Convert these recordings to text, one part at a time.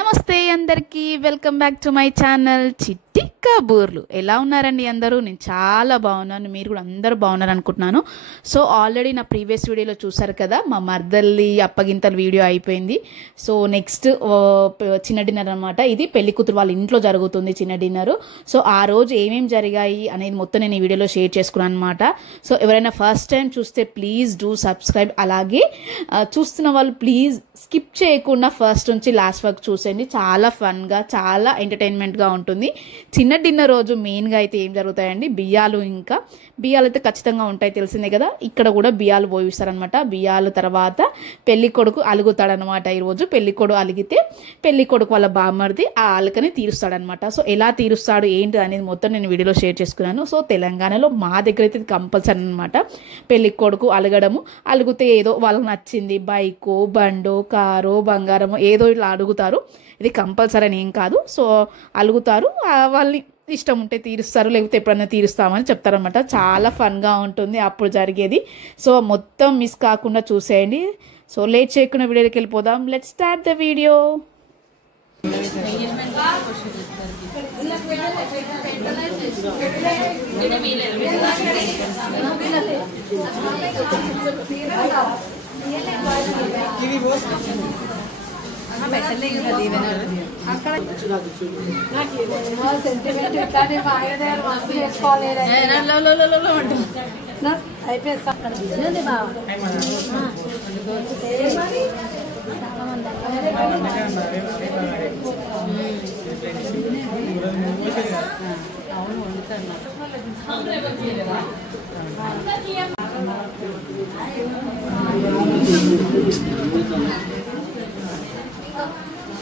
నమస్తే అందరికీ welcome back to my channel చిట్టి కబూర్లు. ఎలా ఉన్నారండి అందరూ? నేను చాలా బాగున్నాను, మీరు కూడా అందరూ బాగున్నారు అనుకుంటున్నాను. సో ఆల్రెడీ నా ప్రీవియస్ వీడియోలో చూసారు కదా, మా మర్దల్లి అప్పగింతల వీడియో అయిపోయింది. సో నెక్స్ట్ చిన్న డిన్నర్ అనమాట. ఇది పెళ్లి కూతురు వాళ్ళ ఇంట్లో జరుగుతుంది చిన్న డిన్నర్. సో ఆ రోజు ఏమేమి జరిగాయి అనేది మొత్తం నేను ఈ వీడియోలో షేర్ చేసుకున్నాను అనమాట. సో ఎవరైనా ఫస్ట్ టైం చూస్తే ప్లీజ్ డూ సబ్స్క్రైబ్. అలాగే చూస్తున్న వాళ్ళు ప్లీజ్ స్కిప్ చేయకుండా ఫస్ట్ నుంచి లాస్ట్ వరకు చూసేయండి. చాలా ఫన్గా, చాలా ఎంటర్టైన్మెంట్గా ఉంటుంది. చిన్న డిన్నర్ రోజు మెయిన్గా అయితే ఏం జరుగుతాయండి, బియ్యాలు అయితే ఖచ్చితంగా ఉంటాయి, తెలిసిందే కదా. ఇక్కడ కూడా బియ్యాలు పోయిస్తారనమాట. బియ్యాలు తర్వాత పెళ్లి కొడుకు అలుగుతాడనమాట. ఈరోజు పెళ్లి కొడుకు అలిగితే పెళ్లి కొడుకు వాళ్ళ బామ్మర్ది ఆ అలకని తీరుస్తాడనమాట. సో ఎలా తీరుస్తాడు ఏంటి అనేది మొత్తం నేను వీడియోలో షేర్ చేసుకున్నాను. సో తెలంగాణలో మా దగ్గర అయితే కంపల్సరీ అనమాట. పెళ్లి కొడుకు అలగడము, అలిగితే ఏదో వాళ్ళకి నచ్చింది బైకో, బండో, కారో, బంగారమో ఏదో ఇట్లా అడుగుతారు. ఇది కంపల్సరీ అని ఏం కాదు. సో అలుగుతారు, వాళ్ళని ఇష్టం ఉంటే తీరుస్తారు, లేకపోతే ఎప్పుడన్నా తీరుస్తామని చెప్తారనమాట. చాలా ఫన్గా ఉంటుంది అప్పుడు జరిగేది. సో మొత్తం మిస్ కాకుండా చూసేయండి. సో లేట్ చేయకుండా వీడియోకి వెళ్ళిపోదాం. Let's start the video.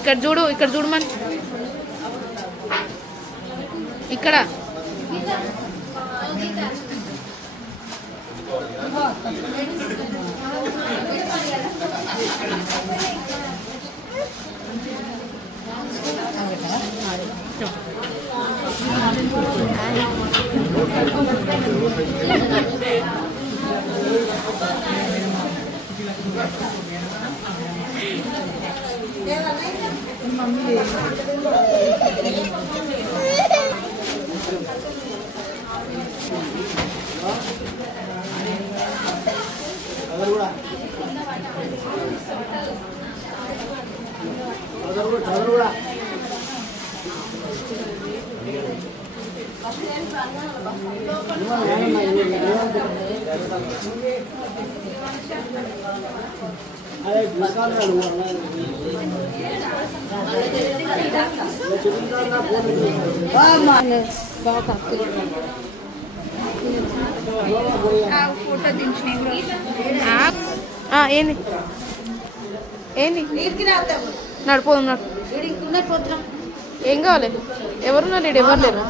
ఇక్కడ చూడు మన ఇక్కడ ఏంది ఏంది నడిపోదాం ఏం కావాలి? ఎవరున్నారు? ఎవరు లేరు.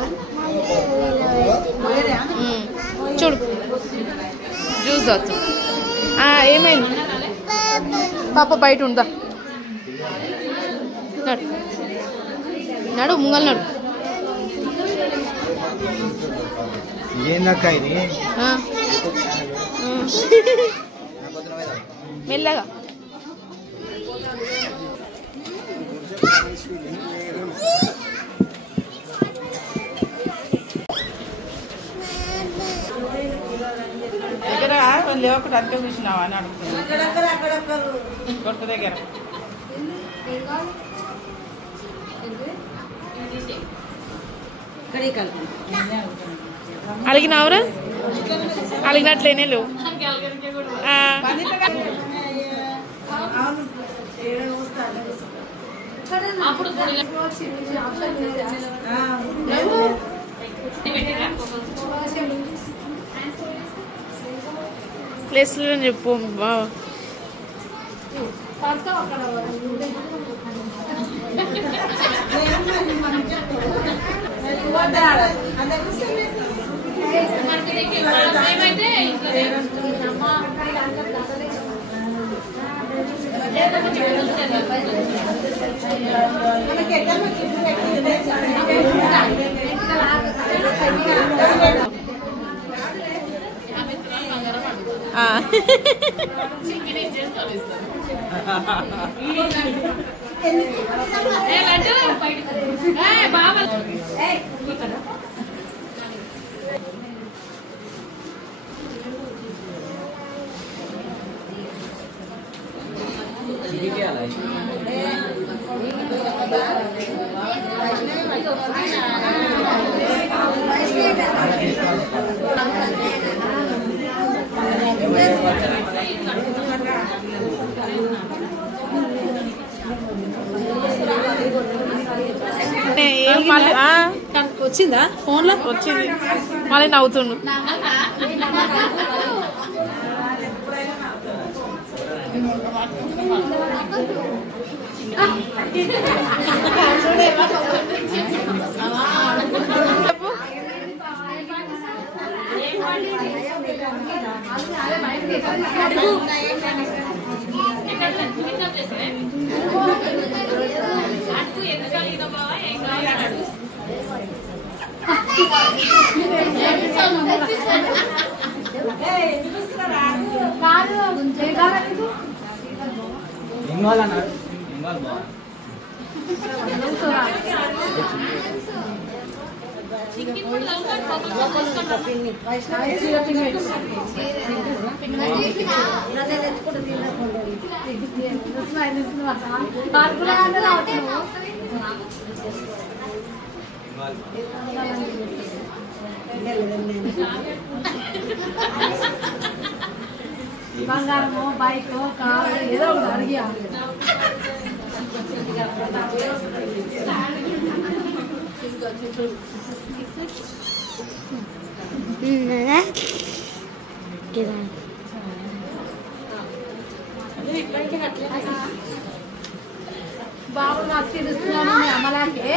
చూడు జ్యూస్ వచ్చు. ఏమైంది పాప? బయట ఉందా? నడు నడు ముంగల్ నడు. మెల్లగా లేవకుండా అంతే చూసినావా అని అడుగుతున్నాను. కొట్టు దగ్గర అలిగినావురా? అలిగినట్లేనే లేవు. ప్లేస్లో చెప్పు. వచ్చిందా ఫోన్ లో వచ్చింది మళ్ళీ నవ్వుతుండు బంగారమో బైక్ కారు ఏదో ఒకటి అడిగా బాబు నాకు తెలుస్తున్నాను అమలాకే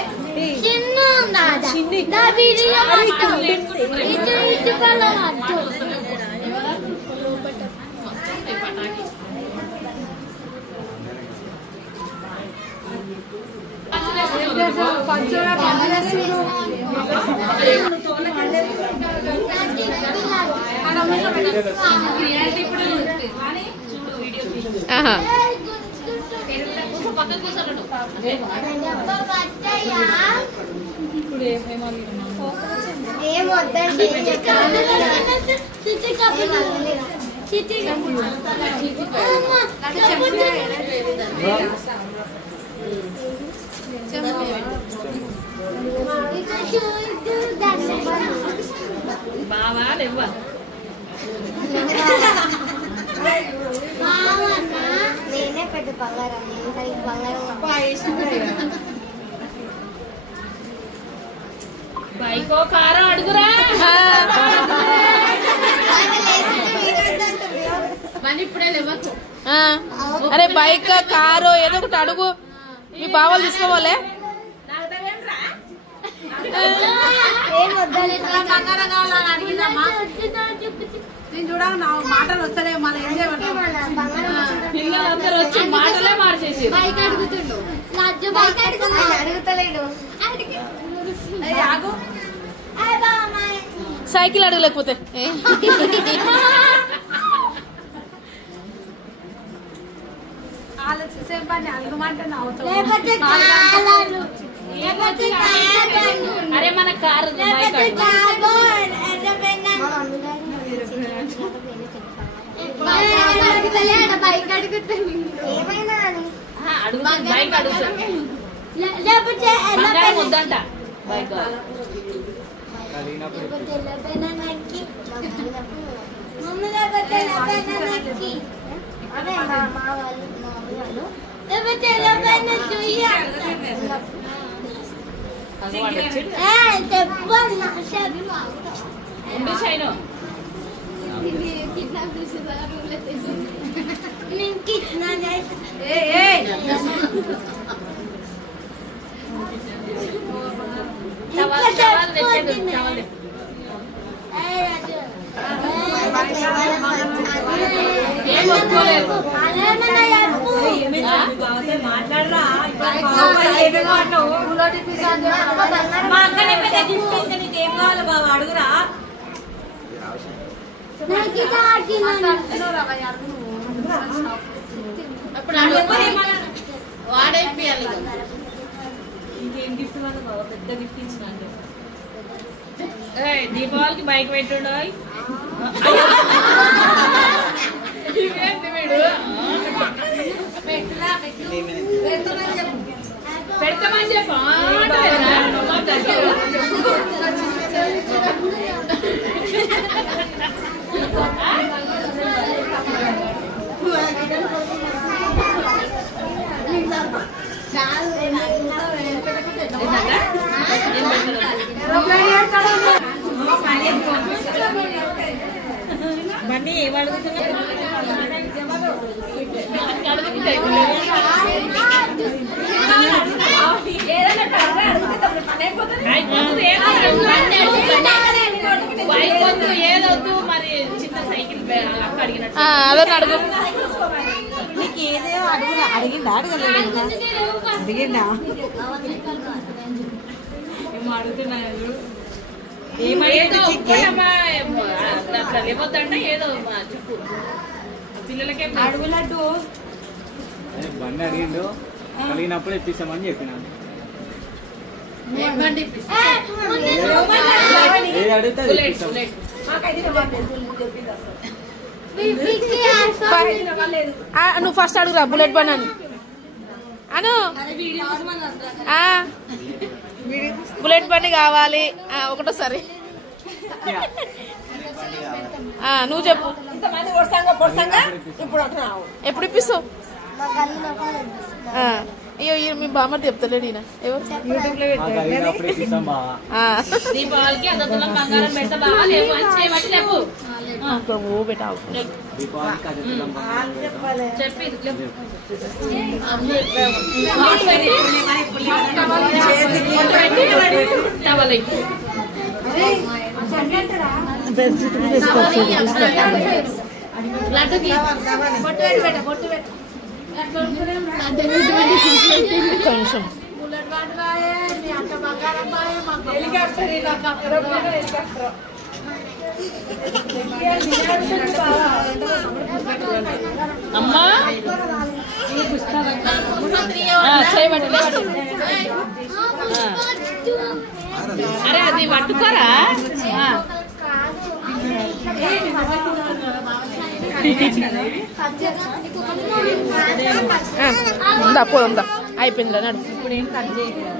బావా లేవా నేనే పెద్ద బంగారం బైకో కారో అడుగురా ఇప్పుడే లేవచ్చు అరే బైక్ కారు ఏదో ఒకటి అడుగు మీ బావలు తీసుకోవాలే నేను చూడాలి నా మాటలు వస్తలేవు మన ఏం పిల్లలందరూ వచ్చి మాటలే మార్చేసి బైక్ అడుగుతుండు అడుగుతలేడు సైకిల్ అడగలేకపోతే అరే మన కారు బైక్ అడుగుతుంది ఏమైనా బైక్ అడుగుతుంది లేకపోతే వద్దంట బైక్ మమ్మీ లేకపోతే అదే మా వాళ్ళు లేకపోతే అడుగురా వాడైపోయాలి ఇంకేం గిఫ్ట్ వల్ల బాబా పెద్ద గిఫ్ట్ ఇచ్చిన దీపావళికి బైక్ పెట్టుండ పెడతామని చెప్పు బండి ఏం అడుగుతున్నా ఏదొద్దు మరి చిన్న సైకిల్ అక్క అడిగినట్టు అదే అడుగు నీకు ఏదో అడిగిందా అడిగిందా ఏమో అడుగుతున్నాడు అట్లా లేవద్దంటే ఏదో చెప్పు పిల్లలకే అడుగులడ్డు బండి అడిగిండు అడిగినప్పుడు ఇప్పిస్తామని చెప్పినాను ఏది అడిగితే అది ఇప్పిస్తాం. నువ్వు ఫస్ట్ అడుగురా బుల్లెట్ బండి అని అను బుల్లెట్ బండి కావాలి ఒకటోసారి నువ్వు చెప్పు ఎప్పుడు ఇప్పిస్తావు అయ్యో మీ బామ్మది చెప్తలేడు ఈయన ఎవరు మాకు అడిగినప్పుడు ఇప్పిస్తాం బాగా. దీపావళికి అదొకలా బంగారం పెడతా బాగా లేవు అని చేయబట్టి లేవు ఓ బెటావు దీపావళికి అది తులం బంగారం పెడతాం. చెప్పి కొంచెం అమ్మా చేయబట్టి అరే అది పట్టుకోరా పోదా అయిపోయిందిరా నడు ఇప్పుడు ఏం కట్ చేయలేదు